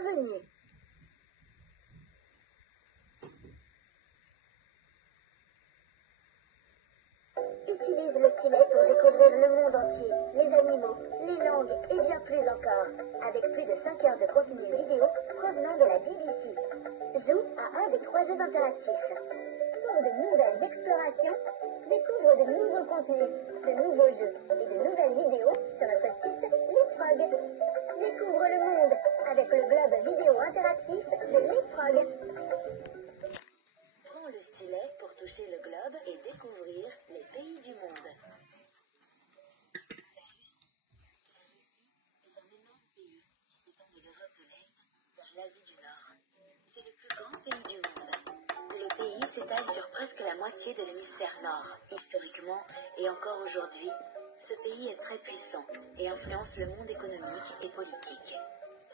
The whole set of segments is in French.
Bienvenue. Utilise le stylet pour découvrir le monde entier, les animaux, les langues et bien plus encore, avec plus de 5 heures de contenu vidéo provenant de la BBC. Joue à un des 3 jeux interactifs. Pour de nouvelles explorations, découvre de nouveaux contenus, de nouveaux jeux et de nouvelles vidéos sur notre site Leapfrog. Découvre le monde avec le globe vidéo interactif de Leapfrog. Prends le stylet pour toucher le globe et découvrir les pays du monde. L'Asie du Nord. C'est le plus grand pays du monde. Le pays s'étale sur presque la moitié de l'hémisphère nord. Historiquement, et encore aujourd'hui, ce pays est très puissant et influence le monde économique et politique.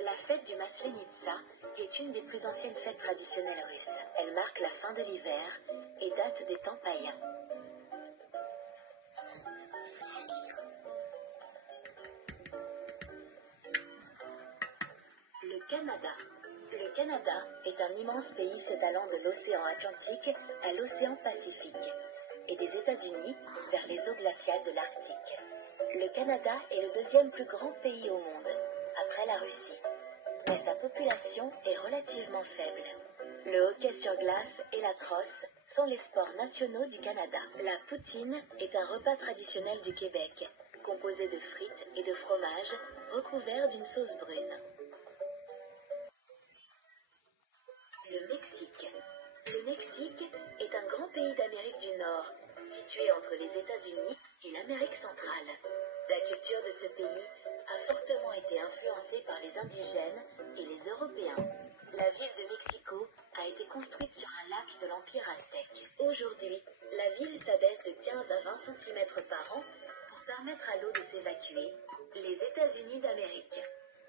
La fête du Maslenitsa est une des plus anciennes fêtes traditionnelles russes. Elle marque la fin de l'hiver et date des temps païens. Le Canada. Le Canada est un immense pays s'étalant de l'océan Atlantique à l'océan Pacifique et des États-Unis vers les eaux glaciales de l'Arctique. Le Canada est le deuxième plus grand pays au monde, après la Russie, mais sa population est relativement faible. Le hockey sur glace et la crosse sont les sports nationaux du Canada. La poutine est un repas traditionnel du Québec, composé de frites et de fromage recouvert d'une sauce brune. Le Mexique. Le Mexique est un grand pays d'Amérique du Nord, situé entre les États-Unis et l'Amérique centrale. La culture de ce pays a fortement été influencée par les indigènes et les Européens. La ville de Mexico a été construite sur un lac de l'Empire aztèque. Aujourd'hui, la ville s'abaisse de 15 à 20 cm par an pour permettre à l'eau de s'évacuer. Les États-Unis d'Amérique.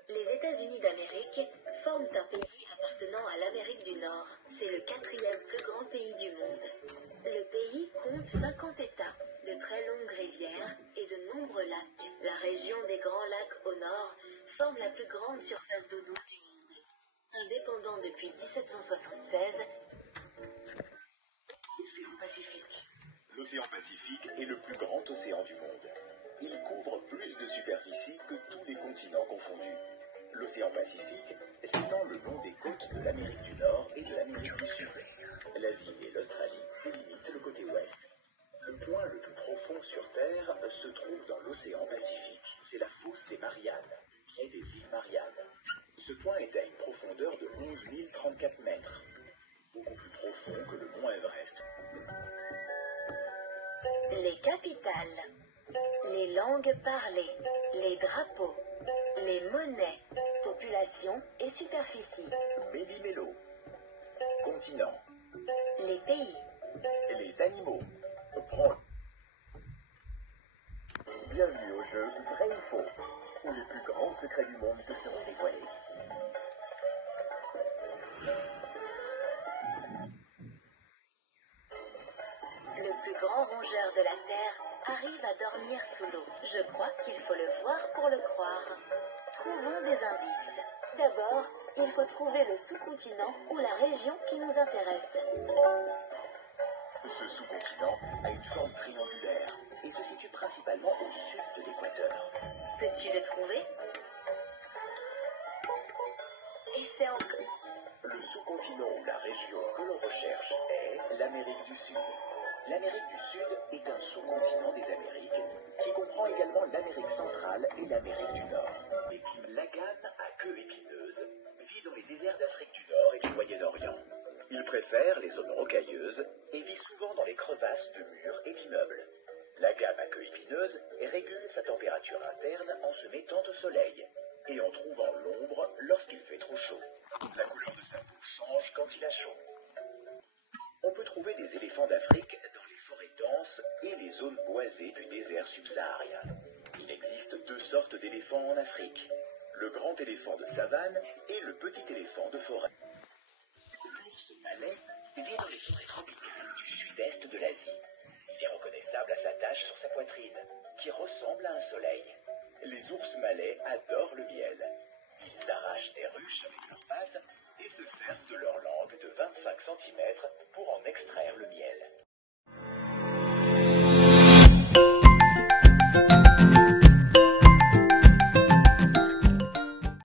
Les États-Unis d'Amérique forment un pays appartenant à l'Amérique du Nord. C'est le 4e plus grand pays du monde. Le pays compte 50 États, de très longues rivières et de nombreux lacs. La région des Grands Lacs au nord forme la plus grande surface d'eau douce du monde. Indépendant depuis 1776, L'océan Pacifique. L'océan Pacifique est le plus grand océan du monde. Il couvre plus de superficie que tous les continents confondus. L'océan Pacifique s'étend le long des côtes de l'Amérique du Nord et de l'Amérique du Sud. L'Asie et l'Australie délimitent le côté ouest. Le point le plus profond sur Terre se trouve dans l'océan Pacifique. C'est la fosse des Mariannes, qui est des îles Mariannes. Ce point est à une profondeur de 11 034 mètres, beaucoup plus profond que le mont Everest. les capitales, les langues parlées, les drapeaux, les monnaies, population et superficie, Méli-Mélo. Continent. les pays, Les animaux. Prends. Bienvenue au jeu Vrai ou Faux, où les plus grands secrets du monde te seront dévoilés. le plus grand rongeur de la Terre arrive à dormir sous l'eau. Je crois qu'il faut le voir pour le croire. Trouvons des indices. D'abord, il faut trouver le sous-continent ou la région qui nous intéresse. Ce sous-continent a une forme triangulaire et se situe principalement au sud de l'équateur. Peux-tu le trouver? Et c'est encore... Le sous-continent ou la région que l'on recherche est l'Amérique du Sud. L'Amérique du Sud est un sous-continent des Amériques qui comprend également l'Amérique centrale et l'Amérique du Nord. L'épine lagane à queue épineuse vit dans les déserts d'Afrique du Nord et du Moyen-Orient. Il préfère les zones rocailleuses et vit souvent dans les crevasses de murs et d'immeubles. La gamme à queue épineuse régule sa température interne en se mettant au soleil et en trouvant l'ombre lorsqu'il fait trop chaud. La couleur de sa peau change quand il a chaud. On peut trouver des éléphants d'Afrique dans les forêts denses et les zones boisées du désert subsaharien. Il existe 2 sortes d'éléphants en Afrique, le grand éléphant de savane et le petit éléphant de forêt. L'ours malais vit dans les forêts tropicales.